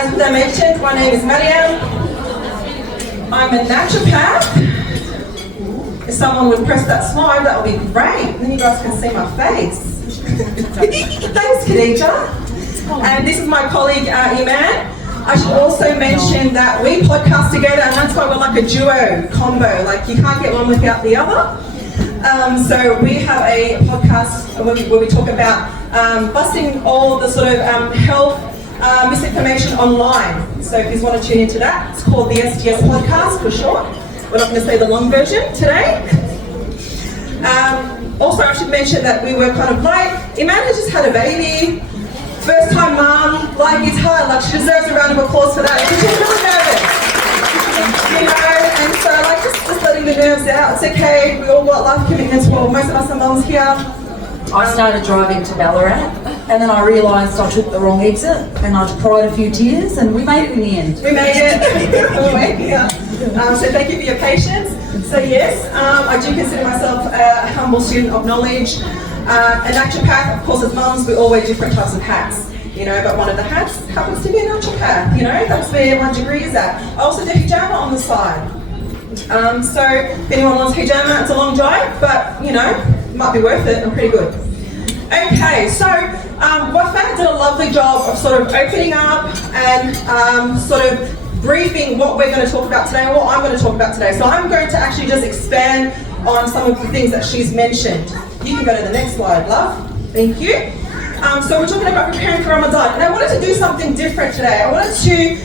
As I mentioned, my name is Mariam. I'm a naturopath. If someone would press that slide, that would be great. Then you guys can see my face. Thanks, Khadija. And this is my colleague, Eman. I should also mention that we podcast together, and that's why we're like a duo combo. Like, you can't get one without the other. So we have a podcast where we talk about busting all the sort of health misinformation online. So if you want to tune into that, it's called the STS podcast for short. We're not going to say the long version today. Also, I should mention that we were kind of late. Eman has just had a baby. First time mum, like, it's hard. Like, she deserves a round of applause for that. She's really nervous. You know, and so like just letting the nerves out. It's okay. We all got life commitments. Well, most of us are mums here. I started driving to Ballarat, and then I realised I took the wrong exit, and I cried a few tears, and we made it in the end. We made it all the way here. So thank you for your patience. So yes, I do consider myself a humble student of knowledge. A naturopath, of course, as mums, we all wear different types of hats. You know, but one of the hats happens to be a naturopath. You know, that's where my degree is at. I also do hijama on the side. So if anyone wants hijama, it's a long drive, but you know, it might be worth it. I'm pretty good. Okay, so Wafat did a lovely job of sort of opening up and sort of briefing what we're going to talk about today, and what I'm going to talk about today. So I'm going to actually just expand on some of the things that she's mentioned. You can go to the next slide, love. Thank you. So we're talking about preparing for Ramadan, and I wanted to do something different today. I wanted to,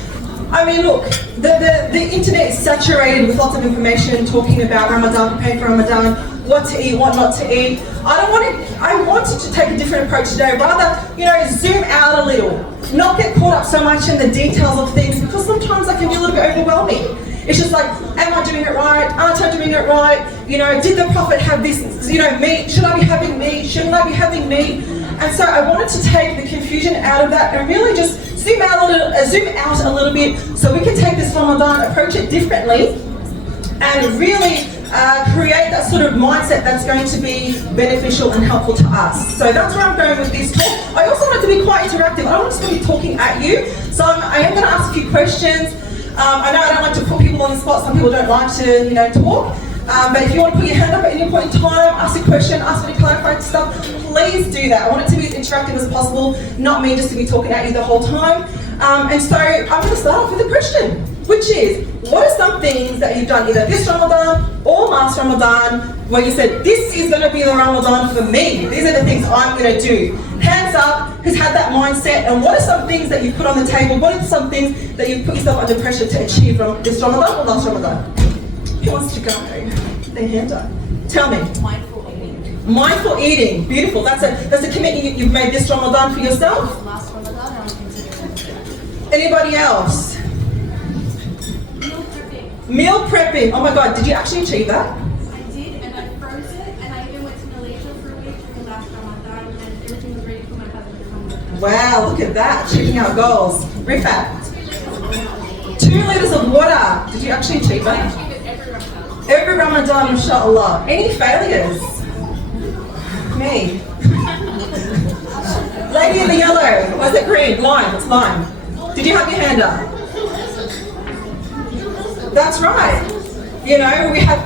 look, the internet is saturated with lots of information talking about Ramadan, preparing for Ramadan, what to eat, what not to eat. I wanted to take a different approach today, rather, you know, zoom out a little, not get caught up so much in the details of things, because sometimes that can be a little bit overwhelming. It's just like, am I doing it right? Aren't I doing it right? You know, did the Prophet have this, you know, meat? Should I be having meat? Shouldn't I be having meat? And so I wanted to take the confusion out of that and really just zoom out a little bit so we can take this Ramadan, approach it differently, and really create that sort of mindset that's going to be beneficial and helpful to us. So that's where I'm going with this talk. I also want it to be quite interactive. I don't want to just be talking at you. So I am going to ask a few questions. I know I don't like to put people on the spot. Some people don't like to, you know, talk. But if you want to put your hand up at any point in time, ask a question, ask me to clarify stuff, please do that. I want it to be as interactive as possible, not me just to be talking at you the whole time. And so I'm going to start off with a question, which is, what are some things that you've done either this Ramadan or last Ramadan where you said, this is going to be the Ramadan for me. These are the things I'm going to do. Hands up, who's had that mindset, and what are some things that you've put on the table? What are some things that you've put yourself under pressure to achieve from this Ramadan or last Ramadan? Who wants to go? Their hand up. Tell me. Mindful eating. Mindful eating. Beautiful. That's a commitment you've made this Ramadan for yourself? Last Ramadan, I'm considering. Anybody else? Meal prepping. Meal prepping. Oh my God, did you actually achieve that? I did, and I froze it, and I even went to Malaysia for a week for last Ramadan, and everything was ready for my husband to come with us. Wow, look at that. Achieving our goals. Rifat. 2 liters of water. Did you actually achieve I that? achieve it every Ramadan. Every Ramadan, inshallah. Any failures? Me. Lady in the yellow. Was it green? Lime. It's lime. Did you have your hand up? That's right. You know, we have...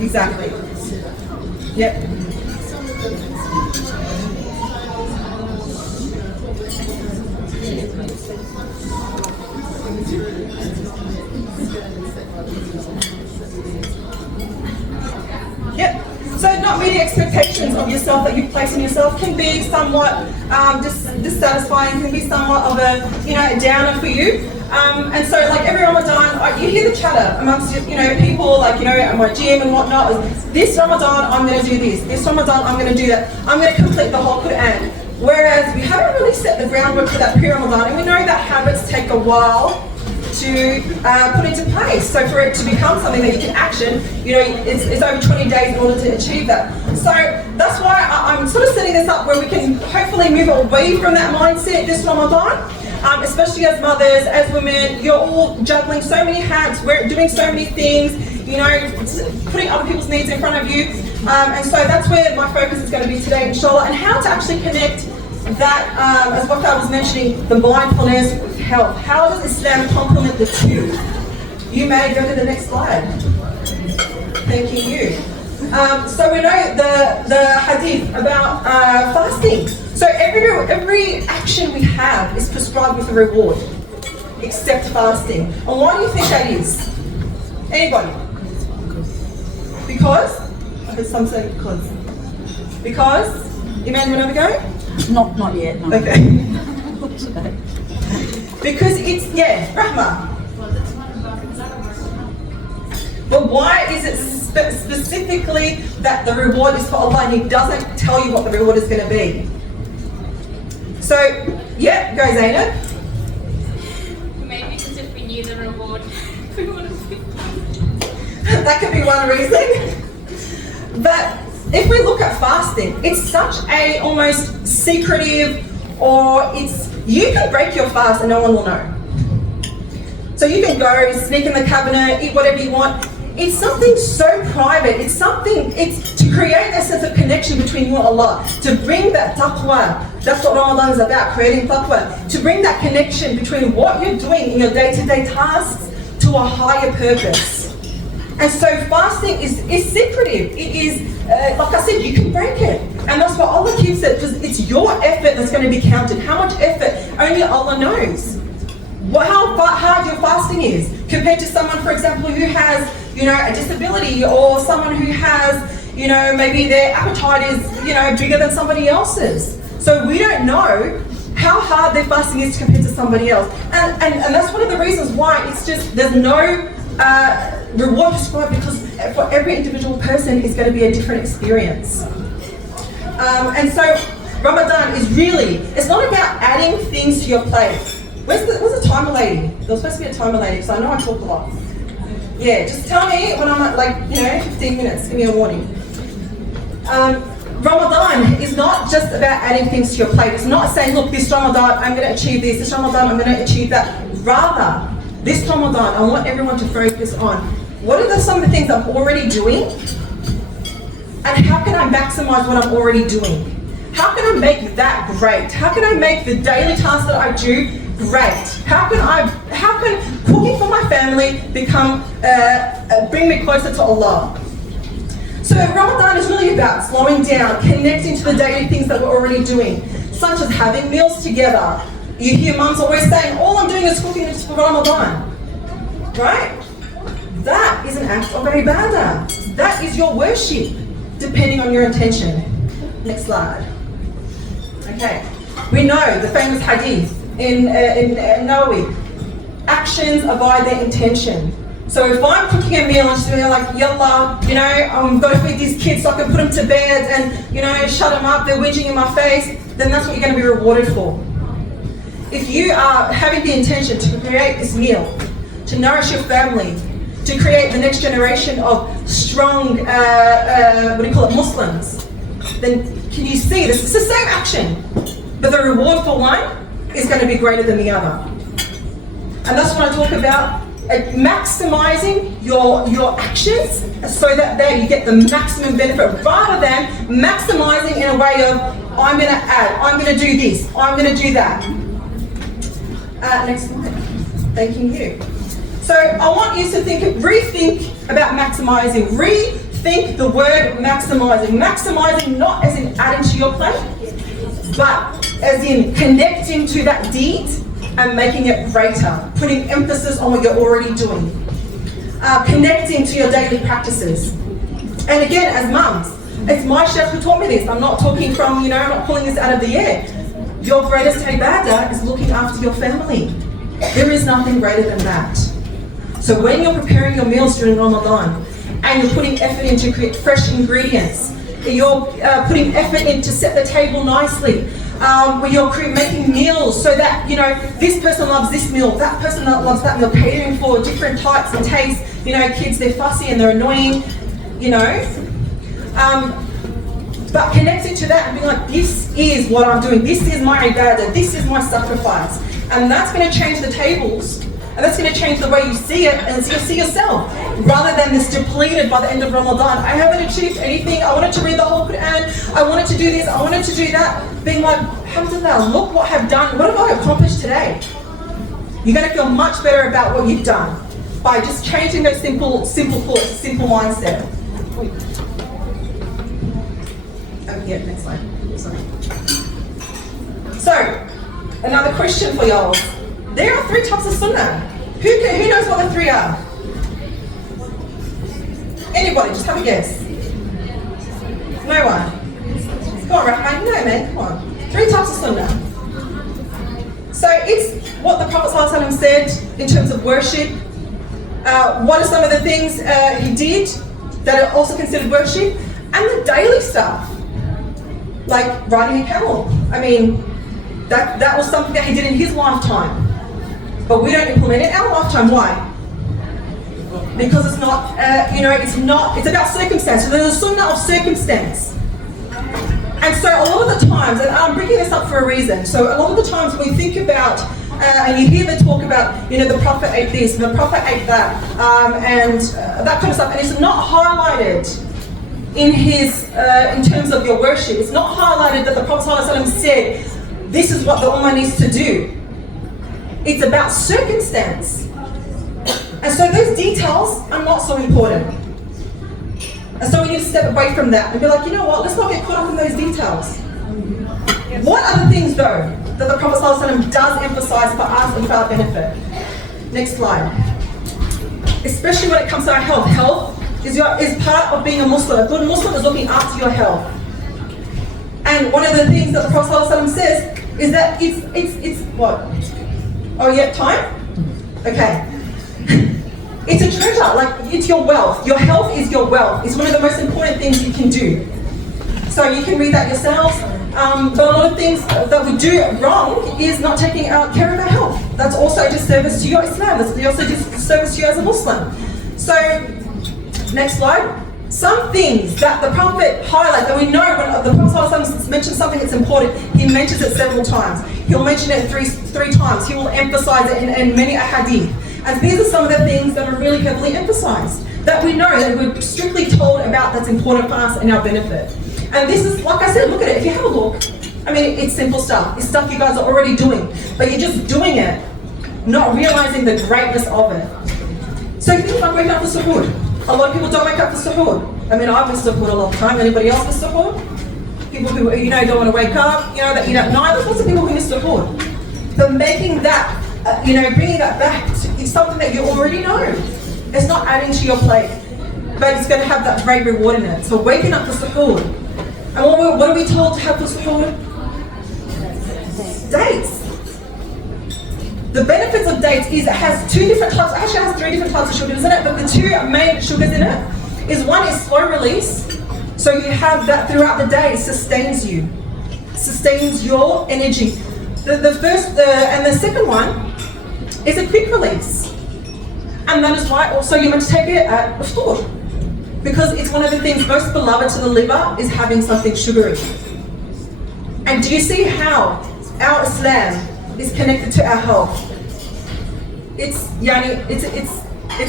Exactly. Yep. Yep. So not meeting expectations of yourself that you place on yourself can be somewhat dissatisfying, can be somewhat of a, you know, a downer for you. And so like every Ramadan, you hear the chatter amongst, you know, people like, you know, at my gym and whatnot, this Ramadan I'm going to do this Ramadan I'm going to do that, I'm going to complete the whole Quran. Whereas we haven't really set the groundwork for that pre-Ramadan, and we know that habits take a while to put into place. So for it to become something that you can action, you know, it's over 20 days in order to achieve that. So that's why I'm sort of setting this up where we can hopefully move away from that mindset this Ramadan. especially as mothers, as women, you're all juggling so many hats, we're doing so many things, you know, putting other people's needs in front of you. And so that's where my focus is going to be today, inshallah, and how to actually connect that, as what I was mentioning, the mindfulness with health. How does Islam complement the two? You may go to the next slide. Thanking you. So we know the hadith about fasting. So every action we have is prescribed with a reward, except fasting. And why do you think that is? Anybody? Because? I heard some say because. Because? Eman, you want to go? Not yet, no. Okay. Because it's, yeah, Rahma. But why is it specifically that the reward is for Allah and He doesn't tell you what the reward is going to be? So, yeah, go Zainab. Maybe because if we knew the reward, we wouldn't be. That could be one reason. But if we look at fasting, it's such a almost secretive, or it's, you can break your fast and no one will know. So you can go, sneak in the cabinet, eat whatever you want. It's something so private. It's to create a sense of connection between you and Allah. To bring that taqwa. That's what Ramadan is about, creating taqwa. To bring that connection between what you're doing in your day-to-day tasks to a higher purpose. And so fasting is secretive. It is, like I said, you can break it. And that's what Allah keeps it, because it's your effort that's going to be counted. How much effort? Only Allah knows. How hard your fasting is compared to someone, for example, who has, you know, a disability, or someone who has, you know, maybe their appetite is, you know, bigger than somebody else's. So we don't know how hard their fasting is compared to somebody else. And that's one of the reasons why it's just, there's no reward prescribed, because for every individual person is going to be a different experience. And so Ramadan is really, it's not about adding things to your plate. Where's the timer lady? There was supposed to be a timer lady, because I know I talk a lot. Yeah, just tell me when I'm at, like, you know, 15 minutes, give me a warning. Ramadan is not just about adding things to your plate. It's not saying, look, this Ramadan I'm going to achieve this Ramadan I'm going to achieve that. Rather, this Ramadan I want everyone to focus on, what are some of the things I'm already doing, and how can I maximize what I'm already doing? How can I make that great? How can I make the daily tasks that I do great? How can cooking for my family become, bring me closer to Allah? So Ramadan is really about slowing down, connecting to the daily things that we're already doing, such as having meals together. You hear mums always saying, all I'm doing is cooking just for Ramadan, right? That is an act of ibadah. That is your worship, depending on your intention. Next slide. Okay, we know the famous hadith in Nawawi, actions abide their intention. So if I'm cooking a meal and just like, yalla, you know, I've got to feed these kids so I can put them to bed and, you know, shut them up, they're whinging in my face, then that's what you're going to be rewarded for. If you are having the intention to create this meal, to nourish your family, to create the next generation of strong, Muslims, then can you see this? It's the same action, but the reward for one is going to be greater than the other. And that's what I talk about, maximizing your actions so that there you get the maximum benefit, rather than maximizing in a way of, I'm going to add, I'm going to do this, I'm going to do that. Next slide. Thanking you. So I want you to rethink about maximizing. Rethink the word maximizing. Maximizing not as in adding to your plate, but as in connecting to that deed and making it greater, putting emphasis on what you're already doing, connecting to your daily practices. And again, as mums, it's my sheikh who taught me this. I'm not talking from, I'm not pulling this out of the air. Your greatest ibadah is looking after your family. There is nothing greater than that. So when you're preparing your meals during Ramadan, and you're putting effort in to create fresh ingredients, you're putting effort in to set the table nicely, where you're making meals so that, this person loves this meal, that person loves that meal, catering for different types and tastes. Kids, they're fussy and they're annoying, but connecting to that and being like, this is what I'm doing, this is my ibadah, this is my sacrifice. And that's going to change the tables, and that's going to change the way you see it and you see yourself, rather than this depleted by the end of Ramadan. I haven't achieved anything. I wanted to read the whole Quran. I wanted to do this. I wanted to do that. Being like, alhamdulillah, look what I've done. What have I accomplished today? You're going to feel much better about what you've done by just changing those simple thoughts, simple mindset. Yeah, next slide. Sorry. So, another question for y'all. There are 3 types of sunnah. Who knows what the 3 are? Anybody, just have a guess. No one. Come on, Rahman. No, man, come on. 3 types of sunnah. So it's what the Prophet ﷺ said in terms of worship. What are some of the things he did that are also considered worship? And the daily stuff, like riding a camel. I mean, that was something that he did in his lifetime. But we don't implement it in our lifetime. Why? Because it's not, it's about circumstance. So there's a sunnah of circumstance. And so a lot of the times, and I'm bringing this up for a reason, so a lot of the times we think about, and you hear the talk about, the Prophet ate this, and the Prophet ate that, and that kind of stuff, and it's not highlighted in in terms of your worship. It's not highlighted that the Prophet ﷺ said, this is what the Ummah needs to do. It's about circumstance. And so those details are not so important. And so we need to step away from that and be like, you know what, let's not get caught up in those details. What are the things though that the Prophet ﷺ does emphasize for us and for our benefit? Next slide. Especially when it comes to our health. Health is part of being a Muslim. A good Muslim is looking after your health. And one of the things that the Prophet ﷺ says is that it's what? Oh yeah, time? Okay. It's a treasure, like it's your wealth. Your health is your wealth. It's one of the most important things you can do. So you can read that yourselves. But a lot of things that we do wrong is not taking care of our health. That's also a disservice to your Islam. That's also a disservice to you as a Muslim. So, next slide. Some things that the Prophet highlights, and we know when the Prophet mentions something that's important, he mentions it several times. He'll mention it three times. He will emphasize it in many ahadith. And these are some of the things that are really heavily emphasized, that we know, that we're strictly told about, that's important for us and our benefit. And this is, like I said, look at it. If you have a look, I mean, it's simple stuff. It's stuff you guys are already doing, but you're just doing it, not realizing the greatness of it. So things like waking up for suhoor. A lot of people don't wake up for suhoor. I mean, I've missed suhoor a long time. Anybody else miss suhoor? People who, don't want to wake up, that eat at night. There's lots of people who miss suhoor. But making that, bringing that back is something that you already know. It's not adding to your plate, but it's going to have that great reward in it. So waking up for suhoor. And what are we told to have for suhoor? Dates. The benefits of dates is it has 2 different types, actually it has 3 different types of sugars in it, but the 2 main sugars in it is, one is slow release. So you have that throughout the day, it sustains you. Sustains your energy. And the second one is a quick release. And that is why also you're meant to take it at iftar. Because it's one of the things most beloved to the liver is having something sugary. And do you see how our Islam is connected to our health? It's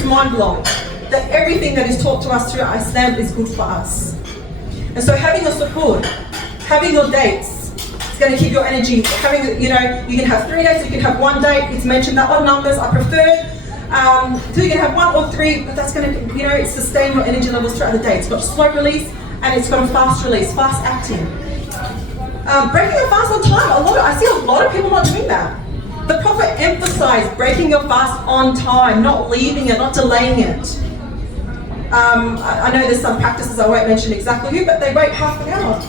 mind-blowing that everything that is taught to us through our Islam is good for us. And so having your suhoor, having your dates, it's going to keep your energy. You can have 3 dates, you can have 1 date. It's mentioned that odd numbers are preferred. So you can have 1 or 3, but that's going to, sustain your energy levels throughout the day. It's got a slow release and it's got a fast release, fast acting. Breaking your fast on time. I see a lot of people not doing that. The Prophet emphasized breaking your fast on time, not leaving it, not delaying it. I know there's some practices, I won't mention exactly who, but they wait half an hour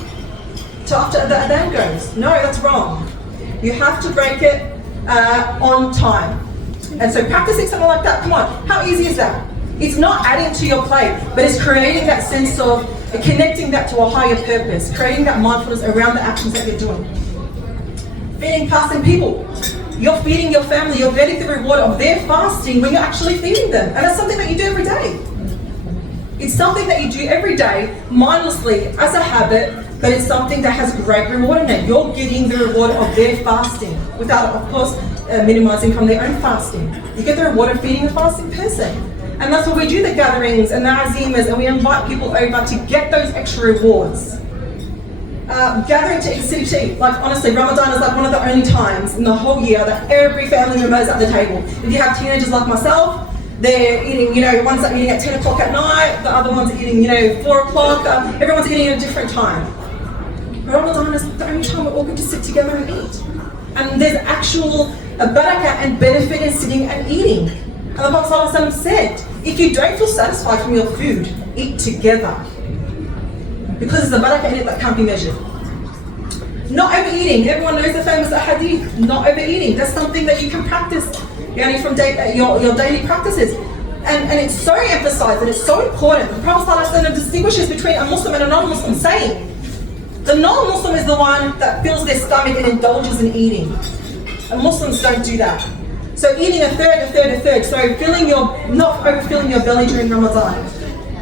till after the adhan goes. No, that's wrong. You have to break it on time. And so practicing something like that, come on, how easy is that? It's not adding to your plate, but it's creating that sense of connecting that to a higher purpose, creating that mindfulness around the actions that you're doing. Feeding fasting people. You're feeding your family, you're getting the reward of their fasting when you're actually feeding them. And that's something that you do every day. It's something that you do every day, mindlessly, as a habit, but it's something that has great reward in it. You're getting the reward of their fasting. Without, of course, minimizing from their own fasting. You get the reward of feeding a fasting person. And that's what we do, the gatherings and the azimas, and we invite people over to get those extra rewards. Gathering to eat city tea. Like honestly, Ramadan is like one of the only times in the whole year that every family member is at the table. If you have teenagers like myself, they're eating, one's eating at 10 o'clock at night, the other one's eating, 4 o'clock, everyone's eating at a different time. Ramadan is the only time we're all going to sit together and eat. And there's actual barakah and benefit in sitting and eating. And the Prophet ﷺ said, if you don't feel satisfied from your food, eat together. Because there's a barakah in it that can't be measured. Not overeating. Everyone knows the famous hadith. Not overeating. That's something that you can practice from your daily practices. And it's so emphasized and it's so important. The Prophet ﷺ distinguishes between a Muslim and a non-Muslim, saying, the non-Muslim is the one that fills their stomach and indulges in eating. And Muslims don't do that. So eating a third. So not overfilling your belly during Ramadan.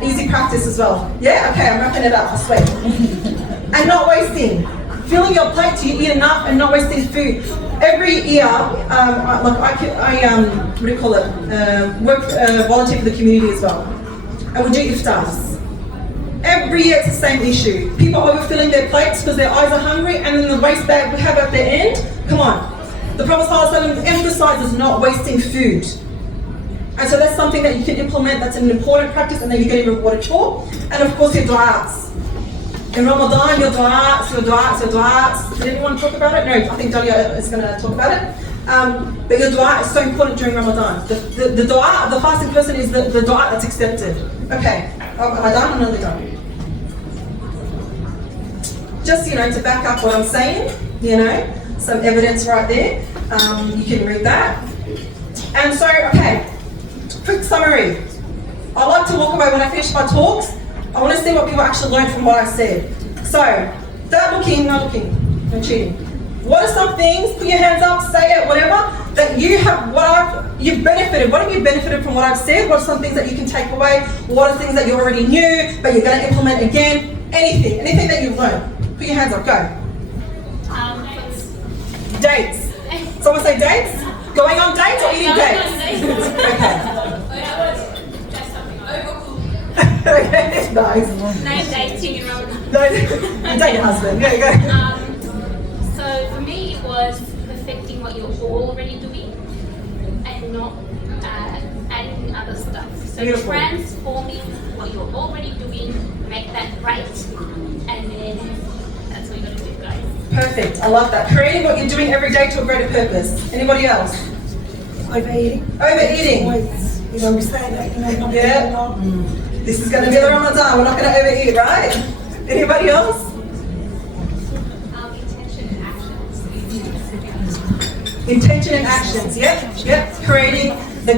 Easy practice as well. Yeah, okay, I'm wrapping it up, I swear. And not wasting. Filling your plate till you eat enough and not wasting food. Every year, volunteer for the community as well. And we do iftars. Every year it's the same issue. People overfilling their plates because their eyes are hungry, and then the waste bag we have at the end, come on. The Prophet ﷺ emphasizes not wasting food. And so that's something that you can implement, that's an important practice and that you're getting rewarded for. And of course your du'as. In Ramadan, your du'as. Did anyone talk about it? No, I think Dalia is going to talk about it. But your du'a is so important during Ramadan. The du'a of the fasting person is the du'a that's accepted. Okay, am I done or not done? Just, to back up what I'm saying, some evidence right there. You can read that. And so, okay, quick summary. I like to walk away when I finish my talks. I want to see what people actually learned from what I said. So, not looking, no cheating. What are some things, put your hands up, say it, whatever, that you've benefited? What have you benefited from what I've said? What are some things that you can take away? What are things that you already knew, but you're going to implement again? Anything that you've learned. Put your hands up, go. Dates. Someone say dates? Going on dates or eating dates? Okay. Okay, nice. No dating in Ramadan. No, date your husband. There you go. So for me, it was perfecting what you're already doing and not adding other stuff. So Beautiful. transforming what you're already doing, make that great, and then that's what you're going to do, guys. Perfect. I love that. Creating what you're doing every day to a greater purpose. Anybody else? Overeating. Overeating. We say that, Yeah. This is going to be the Ramadan. We're not going to overeat, right? Anybody else? Intention and actions. Intention and actions. Yep. Creating the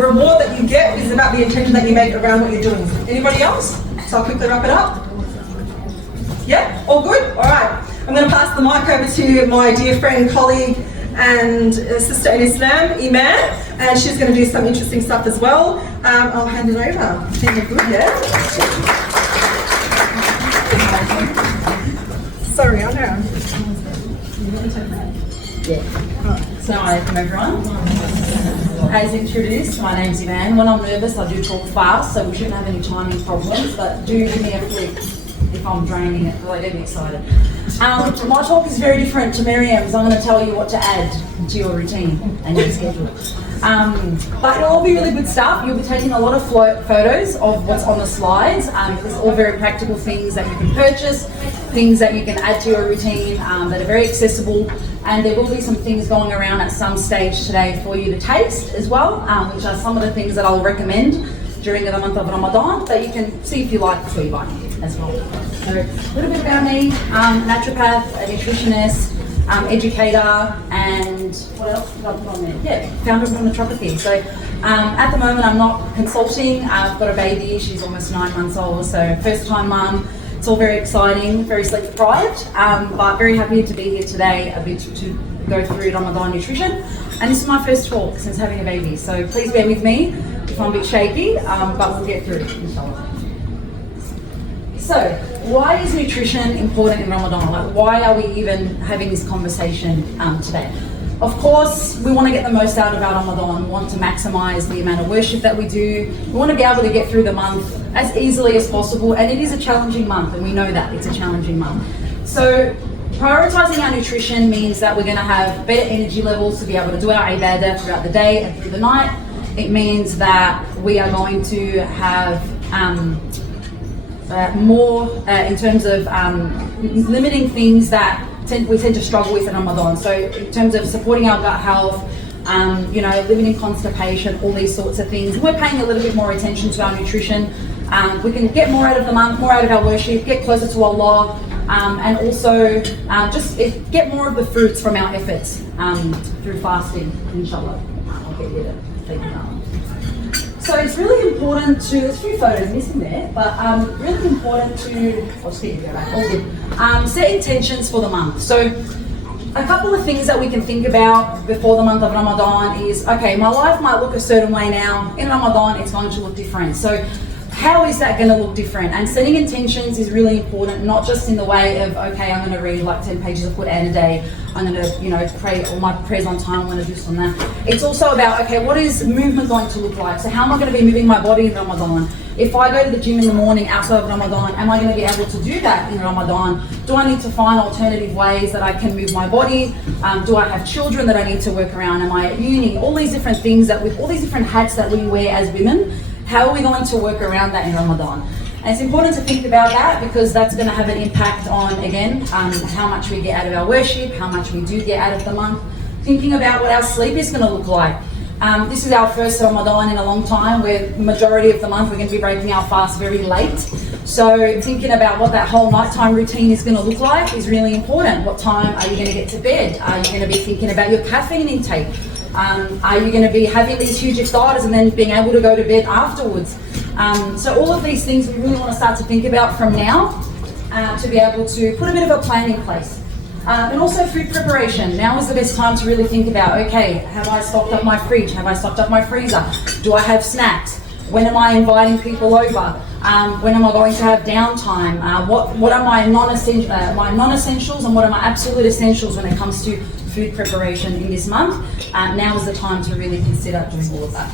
reward that you get is about the intention that you make around what you're doing. Anybody else? So I'll quickly wrap it up. Yeah? All good? All right. I'm going to pass the mic over to my dear friend, colleague, and sister in Islam, Eman, and she's going to do some interesting stuff as well. I'll hand it over. I think you're good, yeah? Sorry, I know. Assalamualaikum everyone. As introduced, my name's Eman. When I'm nervous, I do talk fast, so we shouldn't have any timing problems, but do give me a flick if I'm draining it, because I get excited. My talk is very different to Miriam's. I'm going to tell you what to add to your routine and your schedule. But it'll all be really good stuff. You'll be taking a lot of photos of what's on the slides. It's all very practical things that you can purchase, things that you can add to your routine that are very accessible. And there will be some things going around at some stage today for you to taste as well, which are some of the things that I'll recommend during the month of Ramadan that you can see if you like before you buy as well. So a little bit about me, naturopath, a nutritionist, educator, and what else did I put on there? Yeah, founder of Prophetic. So at the moment I'm not consulting. I've got a baby, she's almost 9 months old, so first time mum. It's all very exciting, very sleep deprived, but very happy to be here today a bit to go through Ramadan nutrition. And this is my first talk since having a baby, so please bear with me if I'm a bit shaky, but we'll get through it, inshallah. So, why is nutrition important in Ramadan? Like, why are we even having this conversation today? Of course, we want to get the most out of our Ramadan. We want to maximize the amount of worship that we do. We want to be able to get through the month as easily as possible. And it is a challenging month, and we know that it's a challenging month. So prioritizing our nutrition means that we're going to have better energy levels to be able to do our ibadah throughout the day and through the night. It means that we are going to have more in terms of limiting things that we tend to struggle with in Ramadan. So in terms of supporting our gut health, limiting constipation, all these sorts of things. We're paying a little bit more attention to our nutrition. We can get more out of the month, more out of our worship, get closer to Allah, and also just get more of the fruits from our efforts through fasting, inshallah. I'll get you to take it down. So it's really important to, there's a few photos missing there, but really important to, I'll just get you to go back, all good. Set intentions for the month. So a couple of things that we can think about before the month of Ramadan is, okay, my life might look a certain way now. In Ramadan, it's going to look different. So how is that going to look different? And setting intentions is really important, not just in the way of, okay, I'm going to read like 10 pages of Quran a day. I'm going to, pray all my prayers on time. I'm going to do this on that. It's also about, okay, what is movement going to look like? So how am I going to be moving my body in Ramadan? If I go to the gym in the morning outside of Ramadan, am I going to be able to do that in Ramadan? Do I need to find alternative ways that I can move my body? Do I have children that I need to work around? Am I at uni? All these different things that with all these different hats that we wear as women, how are we going to work around that in Ramadan? And it's important to think about that because that's going to have an impact on, again, how much we get out of our worship, how much we do get out of the month. Thinking about what our sleep is going to look like. This is our first Ramadan in a long time where the majority of the month we're going to be breaking our fast very late. So thinking about what that whole nighttime routine is going to look like is really important. What time are you going to get to bed? Are you going to be thinking about your caffeine intake? Are you going to be having these huge iftars and then being able to go to bed afterwards? So all of these things we really want to start to think about from now to be able to put a bit of a plan in place. And also food preparation. Now is the best time to really think about, okay, have I stocked up my fridge? Have I stocked up my freezer? Do I have snacks? When am I inviting people over? When am I going to have downtime? What are my non-essentials and what are my absolute essentials when it comes to food preparation in this month? Now is the time to really consider doing all of that.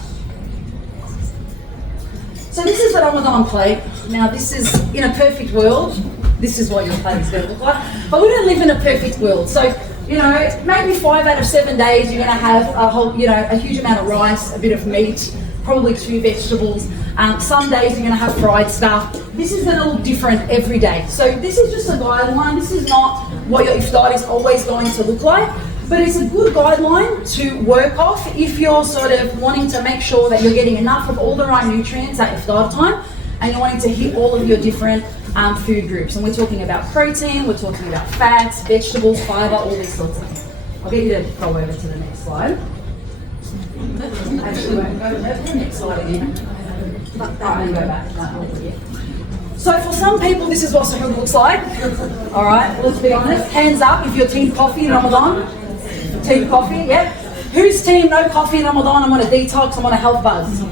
So this is the Ramadan plate. Now this is, in a perfect world, this is what your plate is going to look like. But we don't live in a perfect world. So, maybe 5 out of 7 days you're going to have a whole, a huge amount of rice, a bit of meat, probably 2 vegetables. Some days you're going to have fried stuff. This is going to look different every day. So this is just a guideline. This is not what your iftar is always going to look like. But it's a good guideline to work off if you're sort of wanting to make sure that you're getting enough of all the right nutrients at iftar time and you're wanting to hit all of your different food groups. And we're talking about protein, we're talking about fats, vegetables, fibre, all these sorts of things. I'll get you to go over to the next slide. Actually, won't go to the next slide again. Go back. So for some people, this is what suhoor looks like. All right, let's be honest. Hands up if you're team coffee in Ramadan. Team coffee, yeah. Who's team no coffee in Ramadan? I'm on a detox, I'm on a health buzz.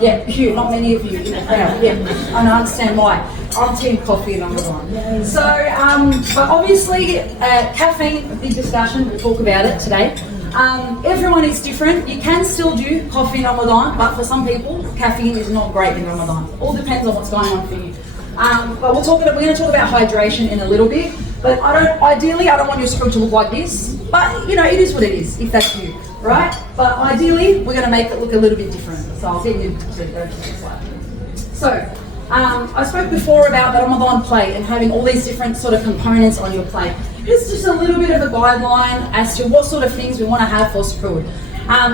Yeah, you, not many of you in the crowd. Yeah, I don't understand why. I'm team coffee in Ramadan. So, but obviously, caffeine, a big discussion, we'll talk about it today. Everyone is different. You can still do coffee in Ramadan, but for some people, caffeine is not great in Ramadan. All depends on what's going on for you. But we're going to talk about hydration in a little bit. But ideally, I don't want your suhoor to look like this. But, it is what it is, if that's you, right? But ideally, we're going to make it look a little bit different. So I'll get you to go to the next slide. So, I spoke before about the Ramadan plate and having all these different sort of components on your plate. It's just a little bit of a guideline as to what sort of things we want to have for suhoor.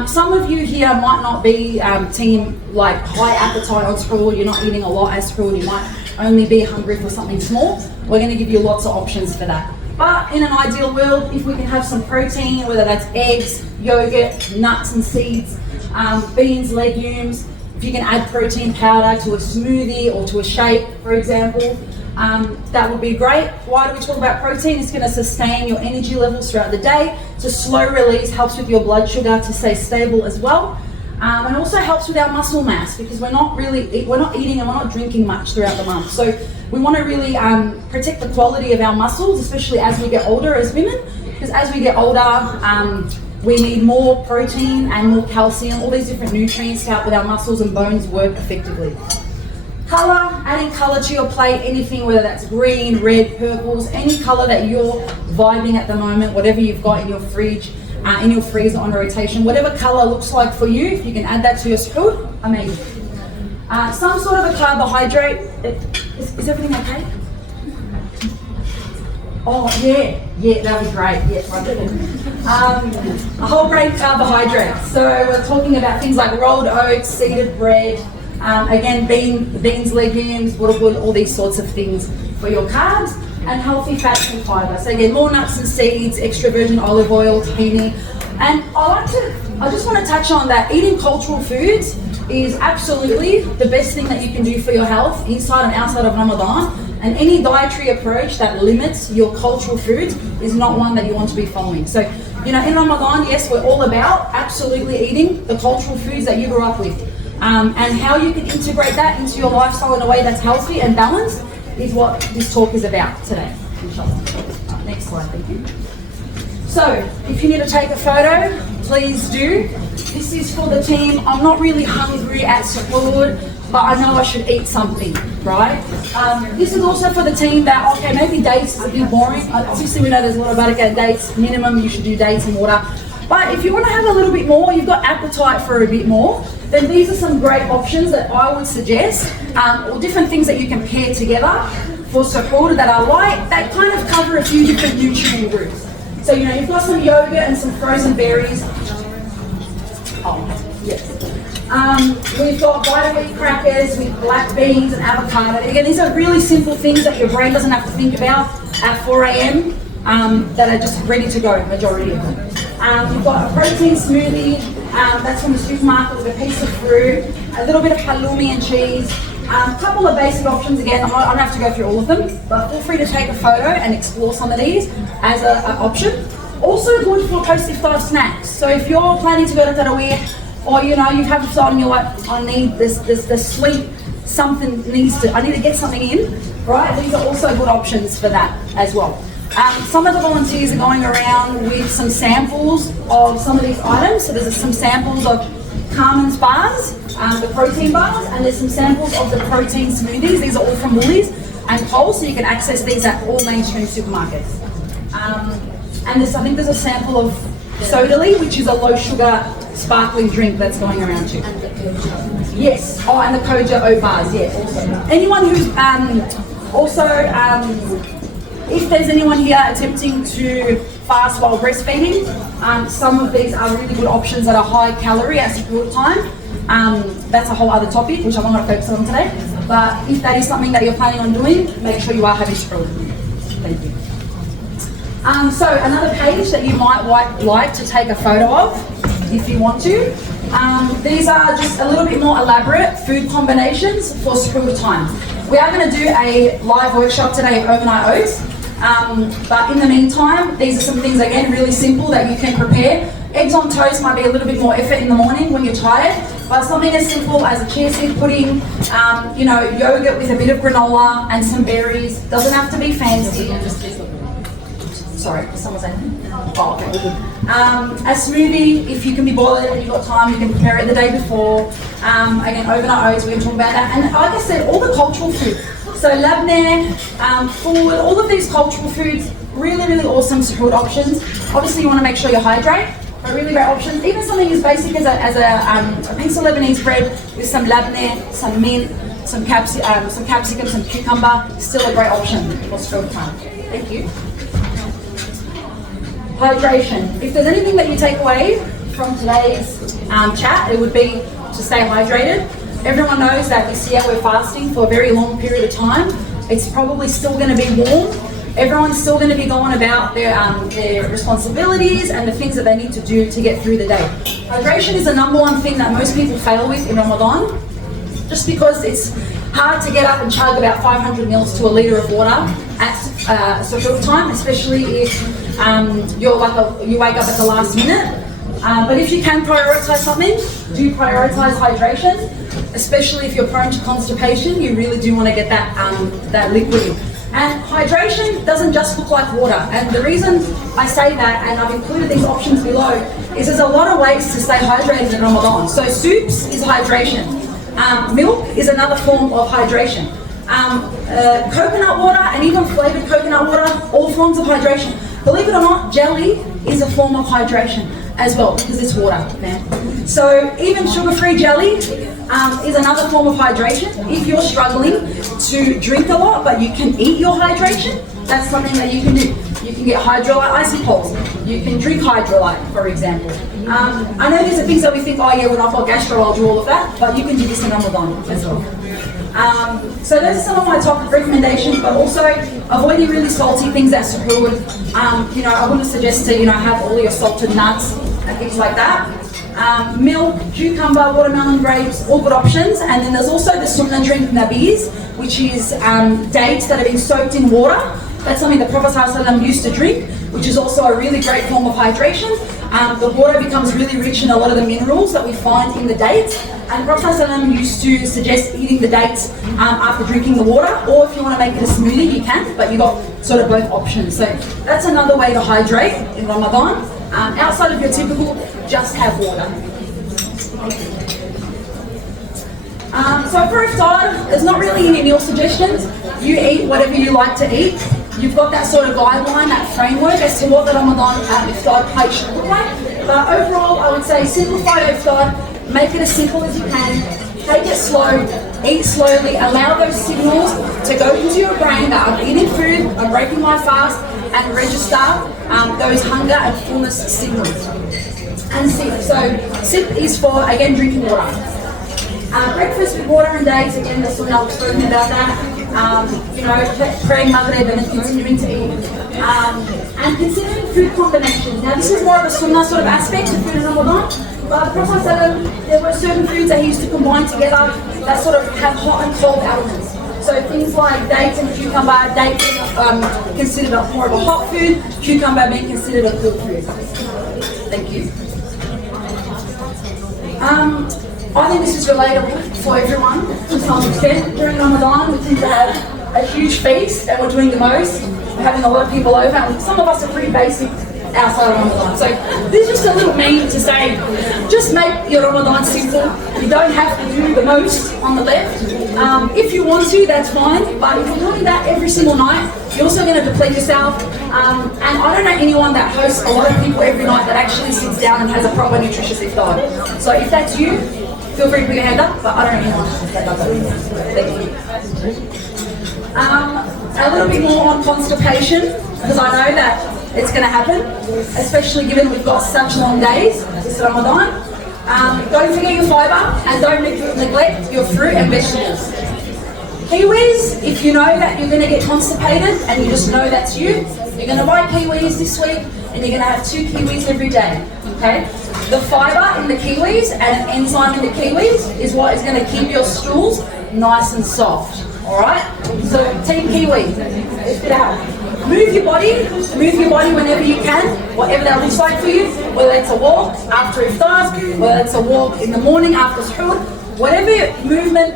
Some of you here might not be team like high appetite on suhoor. You're not eating a lot as suhoor. You might only be hungry for something small. We're going to give you lots of options for that. But in an ideal world, if we can have some protein, whether that's eggs, yogurt, nuts and seeds, beans, legumes, if you can add protein powder to a smoothie or to a shake, for example, that would be great. Why do we talk about protein? It's going to sustain your energy levels throughout the day. It's a slow release, helps with your blood sugar to stay stable as well. And also helps with our muscle mass because we're not eating and we're not drinking much throughout the month. So we want to really protect the quality of our muscles, especially as we get older as women, because as we get older, We need more protein and more calcium, all these different nutrients to help with our muscles and bones work effectively. Colour, adding colour to your plate, anything, whether that's green, red, purples, any colour that you're vibing at the moment, whatever you've got in your fridge, in your freezer on rotation, whatever colour looks like for you, if you can add that to your suhoor, amazing. Some sort of a carbohydrate. Is everything okay? Oh yeah, that was great. Yes, a whole grain carbohydrate. So we're talking about things like rolled oats, seeded bread, again beans, legumes, waterwood, all these sorts of things for your carbs, and healthy fats and fibre. So again, more nuts and seeds, extra virgin olive oil, tahini. And I just want to touch on that eating cultural foods is absolutely the best thing that you can do for your health inside and outside of Ramadan. And any dietary approach that limits your cultural foods is not one that you want to be following. So, you know, in Ramadan, yes, we're all about absolutely eating the cultural foods that you grew up with. And how you can integrate that into your lifestyle in a way that's healthy and balanced is what this talk is about today. Next slide, thank you. So, if you need to take a photo, please do. This is for the team. I'm not really hungry at suhoor, but I know I should eat something, right? This is also for the team that, okay, maybe dates are a bit boring. Obviously, we know there's a lot of baraka dates. Minimum, you should do dates and water. But if you want to have a little bit more, you've got appetite for a bit more, then these are some great options that I would suggest, or different things that you can pair together for suhoor that are light, that kind of cover a few different nutrient groups. So, you know, you've got some yogurt and some frozen berries. Oh, yes. We've got white wheat crackers with black beans and avocado. Again, these are really simple things that your brain doesn't have to think about at 4 a.m. That are just ready to go, majority of them. We've got a protein smoothie, that's from the supermarket with a piece of fruit, a little bit of halloumi and cheese, a couple of basic options. Again, I don't have to go through all of them, but feel free to take a photo and explore some of these as an option. Also good for post-iftar snacks. So if you're planning to go to Taraweeh, or you know, you have a thought and you're like, I need this sweet, I need to get something in, right? These are also good options for that as well. Some of the volunteers are going around with some samples of some of these items. So there's some samples of Carmen's bars, the protein bars, and there's some samples of the protein smoothies. These are all from Woolies and Coles, so you can access these at all mainstream supermarkets. And I think there's a sample of Sodali, which is a low sugar sparkling drink that's going around too. And the koja. Yes, oh, and the koja oat bars, yes. Anyone who's if there's anyone here attempting to fast while breastfeeding, some of these are really good options that are high calorie at suhoor time. That's a whole other topic, which I'm not going to focus on today. But if that is something that you're planning on doing, make sure you are having suhoor. Thank you. So another page that you might like to take a photo of, if you want to. These are just a little bit more elaborate food combinations for suhoor time. We are going to do a live workshop today of overnight oats. But in the meantime, these are some things, again, really simple that you can prepare. Eggs on toast might be a little bit more effort in the morning when you're tired, but something as simple as a chia seed pudding, you know, yogurt with a bit of granola and some berries. Doesn't have to be fancy. Sorry, someone saying? Oh, okay, good. A smoothie, if you can be bothered and you've got time, you can prepare it the day before. Again, overnight oats, we're going to talk about that. And like I said, all the cultural food. So labneh, food, all of these cultural foods, really, really awesome suhoor options. Obviously, you want to make sure you hydrate, but really great options. Even something as basic as a piece of Lebanese bread with some labneh, some mint, some capsicum, some cucumber, still a great option for suhoor time. Thank you. Hydration. If there's anything that you take away from today's chat, it would be to stay hydrated. Everyone knows that this year we're fasting for a very long period of time. It's probably still going to be warm. Everyone's still going to be going about their responsibilities and the things that they need to do to get through the day. Hydration is the number one thing that most people fail with in Ramadan, just because it's hard to get up and chug about 500 mils to a litre of water at suhoor time, especially if you wake up at the last minute. But if you can prioritise something, do prioritise hydration, especially if you're prone to constipation. You really do want to get that liquid in. And hydration doesn't just look like water. And the reason I say that, and I've included these options below, is there's a lot of ways to stay hydrated in Ramadan. So soups is hydration. Milk is another form of hydration. Coconut water and even flavored coconut water, all forms of hydration. Believe it or not, jelly is a form of hydration as well because it's water, man. So even sugar-free jelly is another form of hydration. If you're struggling to drink a lot but you can eat your hydration, that's something that you can do. You can get Hydrolite Isopols. You can drink Hydrolite, for example. I know these are things that we think, oh yeah, when I've got gastro, I'll do all of that, but you can do this in Ramadan as well. So those are some of my top recommendations, but also avoiding really salty things at suhoor. I wouldn't suggest to have all your salted nuts and things like that. Milk, cucumber, watermelon, grapes, all good options. And then there's also the sunnah drink nabiz, which is dates that have been soaked in water. That's something the Prophet ﷺ used to drink, which is also a really great form of hydration. The water becomes really rich in a lot of the minerals that we find in the dates. And Prophet ﷺ used to suggest eating the dates after drinking the water, or if you want to make it a smoothie, you can, but you've got sort of both options. So that's another way to hydrate in Ramadan. Outside of your typical, just have water. So for iftar, there's not really any meal suggestions. You eat whatever you like to eat. You've got that sort of guideline, that framework as to what the Ramadan iftar plate should look like. But overall, I would say simplify your iftar, make it as simple as you can, take it slow, eat slowly, allow those signals to go into your brain that I'm eating food, I'm breaking my fast, and register those hunger and fullness signals. And sip. So sip is for, again, drinking water. Breakfast with water and dates, again, the sunnah, we've spoken about that. Praying Maghrib and then continuing to eat. And considering food combinations. Now, this is more of a sunnah sort of aspect of food in Ramadan, but the Prophet ﷺ, there were certain foods that he used to combine together that sort of have hot and cold elements. So things like dates and cucumber, dates being considered more of a hot food, cucumber being considered a cool food. Thank you. I think this is relatable for everyone to some extent. During Ramadan, we tend to have a huge feast and we're doing the most. We're having a lot of people over, and some of us are pretty basic outside of Ramadan. So this is just a little meme to say, just make your Ramadan simple. You don't have to do the most on the left. If you want to, that's fine, but if you're doing that every single night, you're also going to deplete yourself. And I don't know anyone that hosts a lot of people every night that actually sits down and has a proper nutritious iftar. So if that's you, feel free to put your hand up, but I don't know anyone that does that. Thank you. A little bit more on constipation, because I know that it's going to happen, especially given we've got such long days this Ramadan. Don't forget your fibre and don't neglect your fruit and vegetables. Kiwis, if you know that you're going to get constipated and you just know that's you, you're going to buy kiwis this week and you're going to have 2 kiwis every day. Okay? The fibre in the kiwis and an enzyme in the kiwis is what is going to keep your stools nice and soft. Alright? So team kiwi, let's get out. Move your body whenever you can, whatever that looks like for you, whether it's a walk after iftar, whether it's a walk in the morning after suhoor, whatever movement,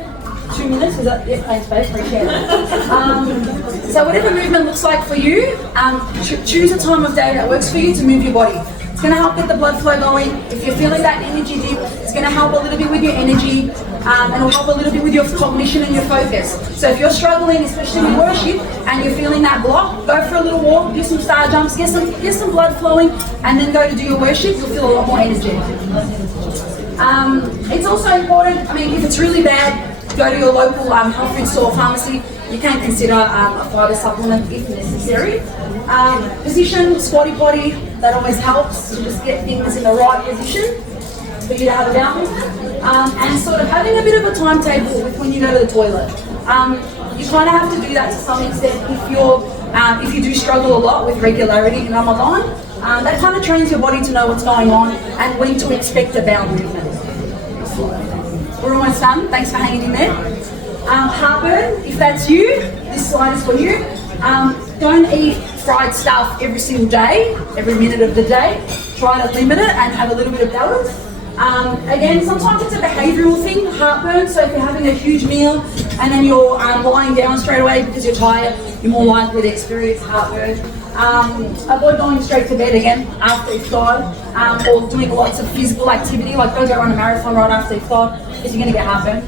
2 minutes, is that, yeah, thanks babe, appreciate it. So whatever movement looks like for you, choose a time of day that works for you to move your body. It's going to help get the blood flow going. If you're feeling that energy dip, it's going to help a little bit with your energy, and it'll help a little bit with your cognition and your focus. So if you're struggling, especially with worship, and you're feeling that block, go for a little walk, do some star jumps, get some blood flowing, and then go to do your worship. You'll feel a lot more energy. It's also important, if it's really bad, go to your local health food store or pharmacy. You can consider a fibre supplement if necessary. Position, squatty potty, that always helps to just get things in the right position for you to have a bowel movement. And sort of having a bit of a timetable with when you go to the toilet. You kind of have to do that to some extent if you do struggle a lot with regularity in Ramadan. That kind of trains your body to know what's going on and when to expect a bowel movement. We're almost done. Thanks for hanging in there. Heartburn, if that's you, this slide is for you. Don't eat fried stuff every single day, every minute of the day. Try to limit it and have a little bit of balance. Again, sometimes it's a behavioural thing, heartburn, so if you're having a huge meal and then you're lying down straight away because you're tired, you're more likely to experience heartburn. Avoid going straight to bed again after iftar, or doing lots of physical activity, like don't go run a marathon right after iftar, because you're going to get heartburn.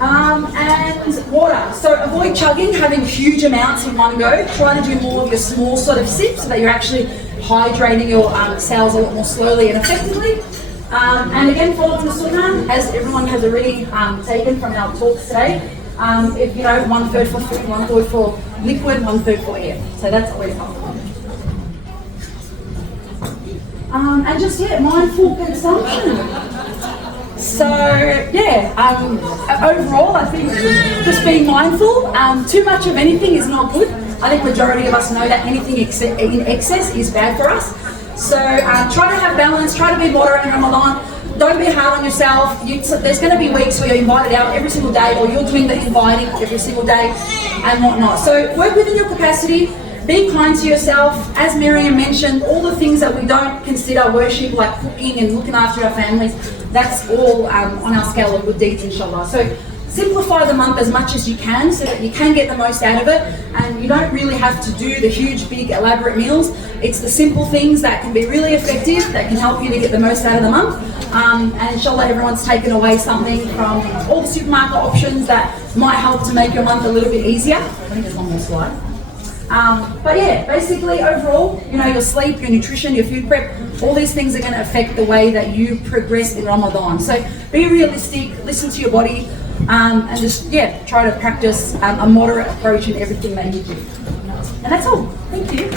And water. So avoid chugging, having huge amounts in one go. Try to do more of your small sort of sips so that you're actually hydrating your cells a lot more slowly and effectively. And again, following the sunnah, as everyone has already taken from our talks today. If you know, 1/3 for food, 1/3 for liquid, 1/3 for air. So that's always helpful. And just mindful consumption. So overall, I think just being mindful. Too much of anything is not good. I think majority of us know that anything in excess is bad for us. So try to have balance. Try to be moderate in Ramadan. Don't be hard on yourself. There's going to be weeks where you're invited out every single day, or you're doing the inviting every single day, and whatnot. So work within your capacity. Be kind to yourself. As Miriam mentioned, all the things that we don't consider worship, like cooking and looking after our families, that's all on our scale of good deeds, inshallah. So simplify the month as much as you can so that you can get the most out of it, and you don't really have to do the huge, big, elaborate meals. It's the simple things that can be really effective, that can help you to get the most out of the month. And inshallah, everyone's taken away something from all the supermarket options that might help to make your month a little bit easier. I think there's one more slide. But yeah, basically overall, your sleep, your nutrition, your food prep, all these things are going to affect the way that you progress in Ramadan. So be realistic, listen to your body, and just try to practice a moderate approach in everything that you do. And that's all. Thank you.